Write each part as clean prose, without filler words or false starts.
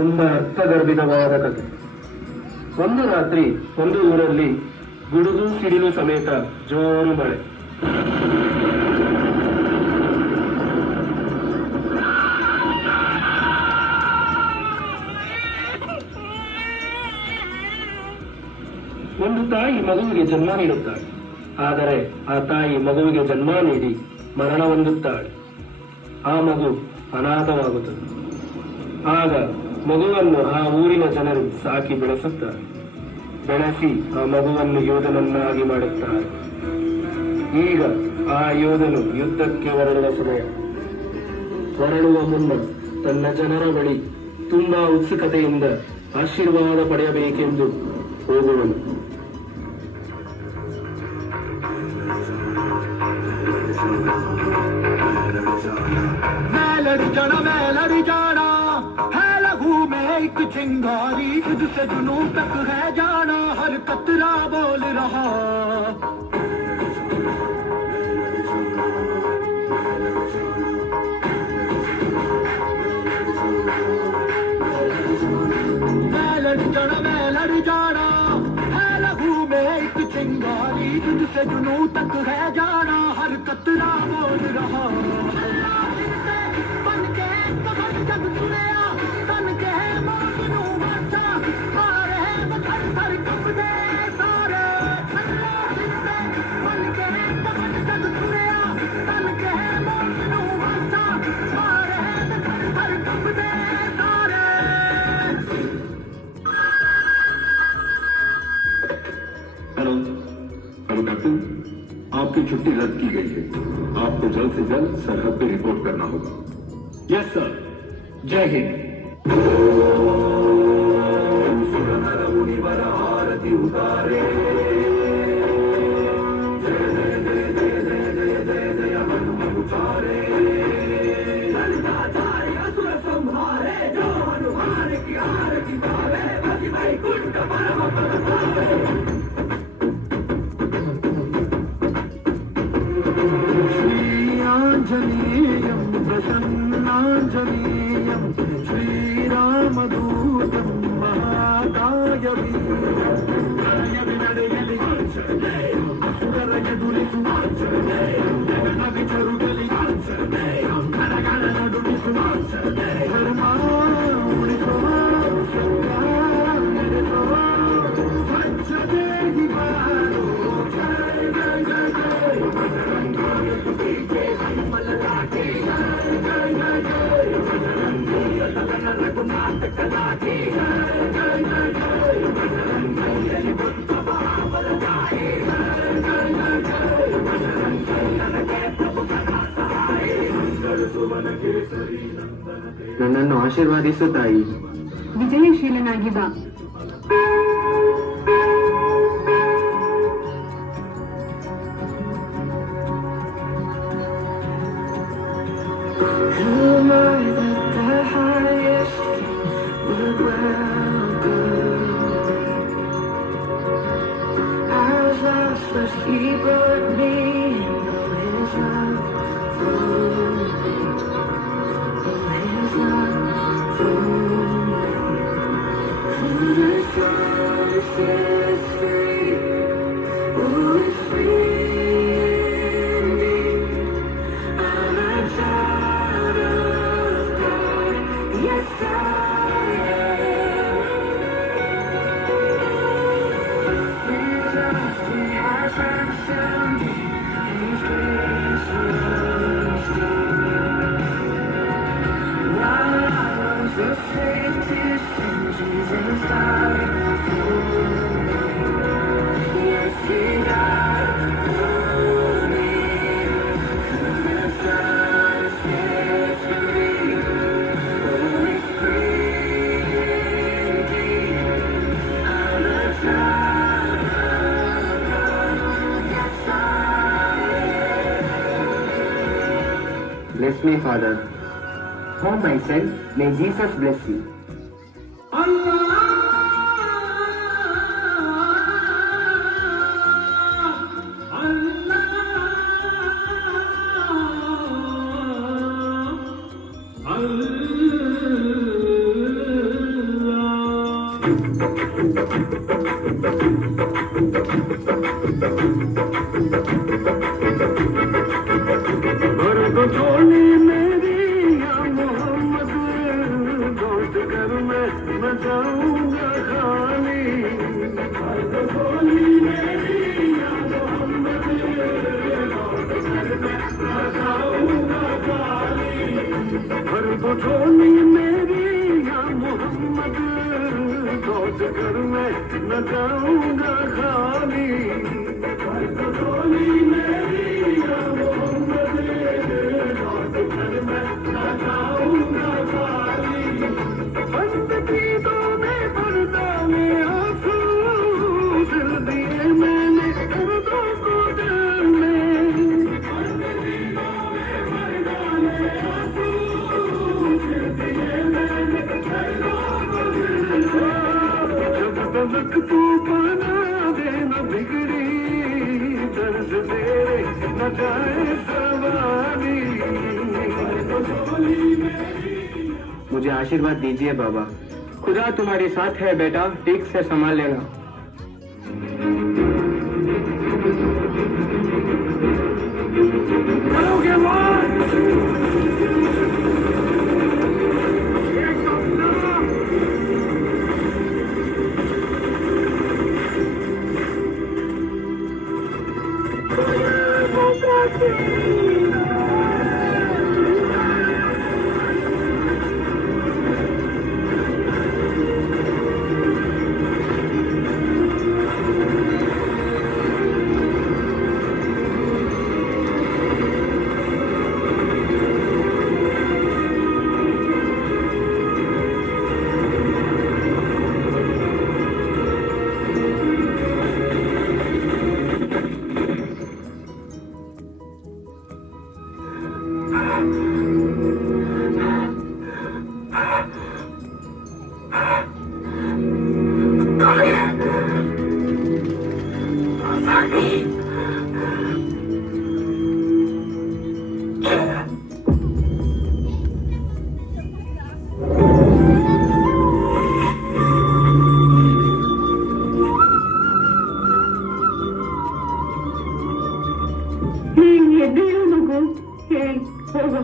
ತುಂಬಾ ಅರ್ಥಗರ್ಭಿತವಾದ ಕಥೆ. ಒಂದು ರಾತ್ರಿ ಒಂದು ಊರಲ್ಲಿ ಗುಡುಗು ಸಿಡಿಲು ಸಮೇತ ಜೋರು ಮಳೆ. ಒಂದು ತಾಯಿ ಮಗುವಿಗೆ ಜನ್ಮ ನೀಡುತ್ತಾಳೆ. ಆದರೆ ಆ ತಾಯಿ ಮಗುವಿಗೆ ಜನ್ಮ ನೀಡಿ ಮರಣ ಹೊಂದುತ್ತಾಳೆ. ಆ ಮಗು ಅನಾಥವಾಗುತ್ತದೆ. ಆಗ ಮಗುವನ್ನು ಆ ಊರಿನ ಜನರು ಸಾಕಿ ಬೆಳೆಸುತ್ತಾರೆ. ಬೆಳೆಸಿ ಆ ಮಗುವನ್ನು ಯೋಧನನ್ನಾಗಿ ಮಾಡುತ್ತಾರೆ. ಈಗ ಆ ಯೋಧನು ಯುದ್ಧಕ್ಕೆ ಹೊರಡುವ ಸಮಯ. ಹೊರಡುವ ಮುನ್ನ ತನ್ನ ಜನರ ಬಳಿ ತುಂಬಾ ಉತ್ಸುಕತೆಯಿಂದ ಆಶೀರ್ವಾದ ಪಡೆಯಬೇಕೆಂದು ಹೋಗುವನು. मैं लड़ जाना है लहू में एक चिंगारी, खुद से जुनून तक है जाना, हर कतरा बोल रहा। मैं लड़ जाना है लहू में एक चिंगारी, खुद से जुनून तक है जाना, हर कतरा बोल रहा। हेलो हेलो कैप्टन, आपकी छुट्टी रद्द की गई है। आपको जल्द से जल्द सरहद पे रिपोर्ट करना होगा। यस सर, जय हिंद। आरती उतारे, जय जय जय जय जय जय जय जय हनुमान उतारे, ललिताचार्य असुर संहारे, जो हनुमान की आरती गावे, भज वैकुंठ परम पद पावे। श्रीआंजनेयं प्रसन्नांजनेयं श्रीरामदूतं महाकायवीरं ನಡೆಯಲಿ ಸುರರ ಎದುರಿಸು ನವಿಚರುಗಲಿ ಕಣಗಳ ನಡುಗಿಸು ಧರ್ಮ ಉಳಿಸೋ ನಡೆಸೋ ಸ್ವಚ್ಛತೆಗೆ ಬಾಳು ಜಯ ಜಯ ಜಯ ಜಯ ಮಲಲಾಟಿ ಜಯ ಜಯ ಜಯ ಜಯ ರಘುನಾಥ ಕಲಾಟಿ ಜಯ ಜಯ ಜಯ ನನ್ನನ್ನು ಆಶೀರ್ವಾದಿಸು ತಾಯಿ. ವಿಜಯಶೀಲನಾಗಿ ಬಾ. But he brought me his love for me, his love for me. Who the Son sets free, who is free indeed. I'm a child of God, yes I am. Jesus, he has ransomed me, his grace runs deep. While I was a slave to sin, Jesus died for me. Yes, he died for me. The Son sets free, who is free indeed. I'm a child of God, yes I am. Bless me, Father. Oh, my son, may Jesus bless you. भर दो झोली मेरी या मोहम्मद, दोस्त कर मैं न जाऊंगा खाली। भर दो झोली मेरी या मोहम्मद, दोस्त कर मैं न जाऊंगा खाली। भर दो झोली मेरी या मोहम्मद, दोस्त कर मैं न जाऊंगा खाली। भर दो झोली मेरी या मोहम्मद, दोस्त कर मैं न जाऊंगा खाली। बंद की दो में पर्दा में आंसू सिल दिए मैंने दर्दों को दिल में। बंद की दो में पर्दा में आंसू सिल दिए मैंने दर्दों को दिल में। जब तलक तू बना दे न बिगड़ी दर्द तेरे न जाए सवारी। मुझे आशीर्वाद दीजिए बाबा। खुदा तुम्हारे साथ है बेटा, ठीक से संभाल लेना। करोगे ಎದ್ದೇಳು ಮಗು, ಹೇಳಿ ಹೋಗು.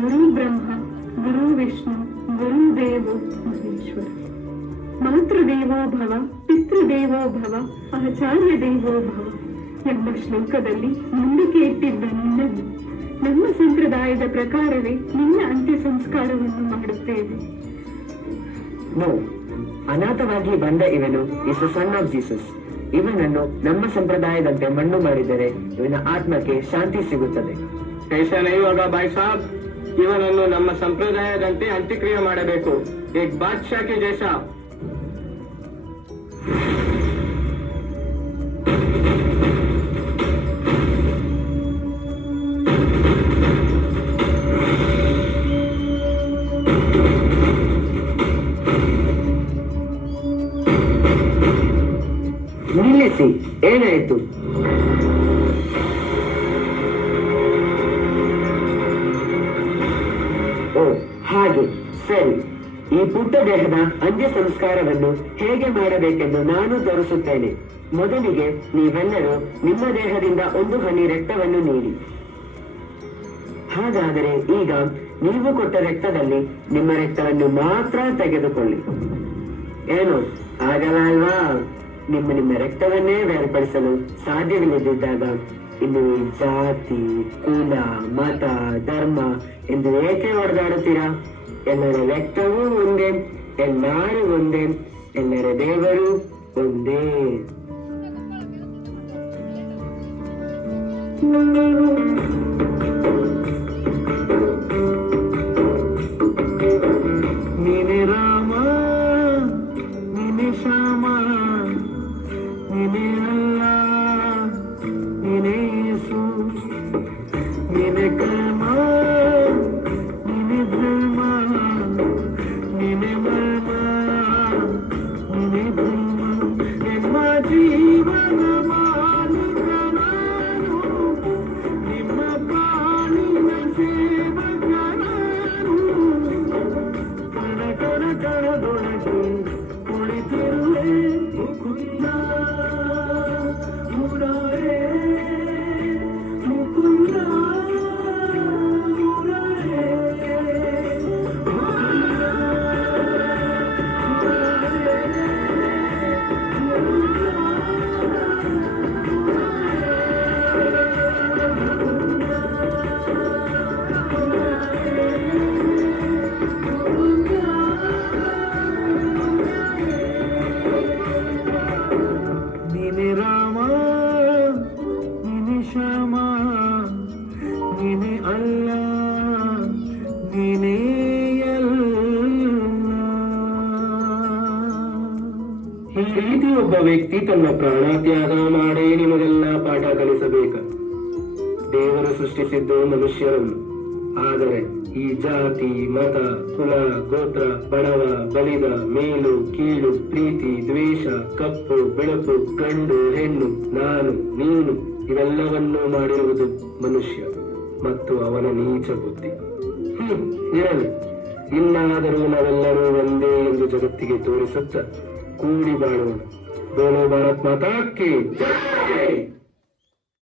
ಗುರು ಬ್ರಹ್ಮ, ಗುರು ವಿಷ್ಣು, ಗುರುದೇವೋ ಮಹೇಶ್ವರ. ಮಾತೃದೇವೋ ಭವ, ಪಿತೃದೇವೋ ಭವ, ಆಚಾರ್ಯ ದೇವೋ ಭವ ಎಂಬ ಶ್ಲೋಕದಲ್ಲಿ ನಂಬಿಕೆ ಇಟ್ಟಿದ್ದ ನಿನ್ನನ್ನು ನಮ್ಮ ಸಂಪ್ರದಾಯದ ಪ್ರಕಾರವೇ ನಿನ್ನ ಅಂತ್ಯ ಸಂಸ್ಕಾರವನ್ನು ಮಾಡುತ್ತೇವೆ. ನೋ, ಅನಾಥವಾಗಿ ಬಂದ ಇವನು is the son of Jesus. ಇವನನ್ನು ನಮ್ಮ ಸಂಪ್ರದಾಯದಂತೆ ಮಣ್ಣು ಮಾಡಿದರೆ ಇವನ ಆತ್ಮಕ್ಕೆ ಶಾಂತಿ ಸಿಗುತ್ತದೆ. ऐसा नहीं होगा भाई साहब, ಇವನನ್ನು ನಮ್ಮ ಸಂಪ್ರದಾಯದಂತೆ ಅಂತ್ಯಕ್ರಿಯೆ ಮಾಡಬೇಕು, ಏಕ್ ಬಾದ್ಶಾ ಕೆ ಜೈಸಾ. ನಿಲ್ಲಿಸಿ, ಏನಾಯಿತು? ಓ ಹಾಗೆ, ಸರಿ. ಈ ಪುಟ್ಟ ದೇಹದ ಅಂತ್ಯ ಸಂಸ್ಕಾರವನ್ನು ಹೇಗೆ ಮಾಡಬೇಕೆಂದು ನಾನು ತೋರಿಸುತ್ತೇನೆ. ಮೊದಲಿಗೆ ನೀವೆಲ್ಲರೂ ನಿಮ್ಮ ದೇಹದಿಂದ ಒಂದು ಹನಿ ರಕ್ತವನ್ನು ನೀಡಿ. ಹಾಗಾದರೆ ಈಗ ನೀವು ಕೊಟ್ಟ ರಕ್ತದಲ್ಲಿ ನಿಮ್ಮ ರಕ್ತವನ್ನು ಮಾತ್ರ ತೆಗೆದುಕೊಳ್ಳಿ. ಏನು ಆಗಲ್ಲ ಅಲ್ವಾ? ನಿಮ್ಮ ರಕ್ತವನ್ನೇ ಬೇರ್ಪಡಿಸಲು ಸಾಧ್ಯವಿಲ್ಲದಿದ್ದಾಗ ಇನ್ನು ಜಾತಿ, ಕುಲ, ಮತ, ಧರ್ಮ ಎಂದು ಏಕೆ ಹೊಡೆದಾಡುತ್ತೀರಾ? ಎಲ್ಲರ ರಕ್ತವೂ ಒಂದೇ, ಎಲ್ಲರೂ ಒಂದೇ, ಎಲ್ಲರ ದೇವರು ಒಂದೇ. ನೀನೆ ರಾಮ, ನೀನೆ ಶ್ಯಾಮ, ನೀನೆ ಅಲ್ಲ, ನೀನೆ ಯೇಸು, ನೀನೆ ಕರ್ಮ, ನೀನೆ ಧರ್ಮ, ನೀನೆ ಮರ್ಮ, ನೀನೆ ಧರ್ಮ. ನಿಮ್ಮ ಜೀವನ ಮಾಲಿಕ ನಾನು, ನಿಮ್ಮ ಕ್ಷಮಾ ನೀನೆ ಅಲ್ಲ ನೀನೇ ಈ ರೀತಿ ಒಬ್ಬ ವ್ಯಕ್ತಿ ತನ್ನ ಪ್ರಾಣ ತ್ಯಾಗ ಮಾಡೇ ನಿಮಗೆಲ್ಲ ಪಾಠ ಕಲಿಸಬೇಕ. ದೇವರು ಸೃಷ್ಟಿಸಿದ್ದು ಮನುಷ್ಯರನ್ನು, ಆದರೆ ಈ ಜಾತಿ, ಮತ, ಕುಲ, ಗೋತ್ರ, ಬಡವ, ಬಲಿದ, ಮೇಲು, ಕೀಳು, ಪ್ರೀತಿ, ದ್ವೇಷ, ಕಪ್ಪು, ಬೆಳಕು, ಗಂಡು, ಹೆಣ್ಣು, ನಾನು, ನೀನು ಇವೆಲ್ಲವನ್ನೂ ಮಾಡಿರುವುದು ಮನುಷ್ಯ ಮತ್ತು ಅವನ ನೀಚ ಬುದ್ಧಿ. ಇರಲಿ, ಇನ್ನಾದರೂ ನಾವೆಲ್ಲರೂ ಒಂದೇ ಎಂದು ಜಗತ್ತಿಗೆ ತೋರಿಸುತ್ತ ಕೂಡಿ ಬಾಳೋಣ. ಬೋಲೋ ಭಾರತ್ ಮಾತಾ ಕಿ ಜೈ.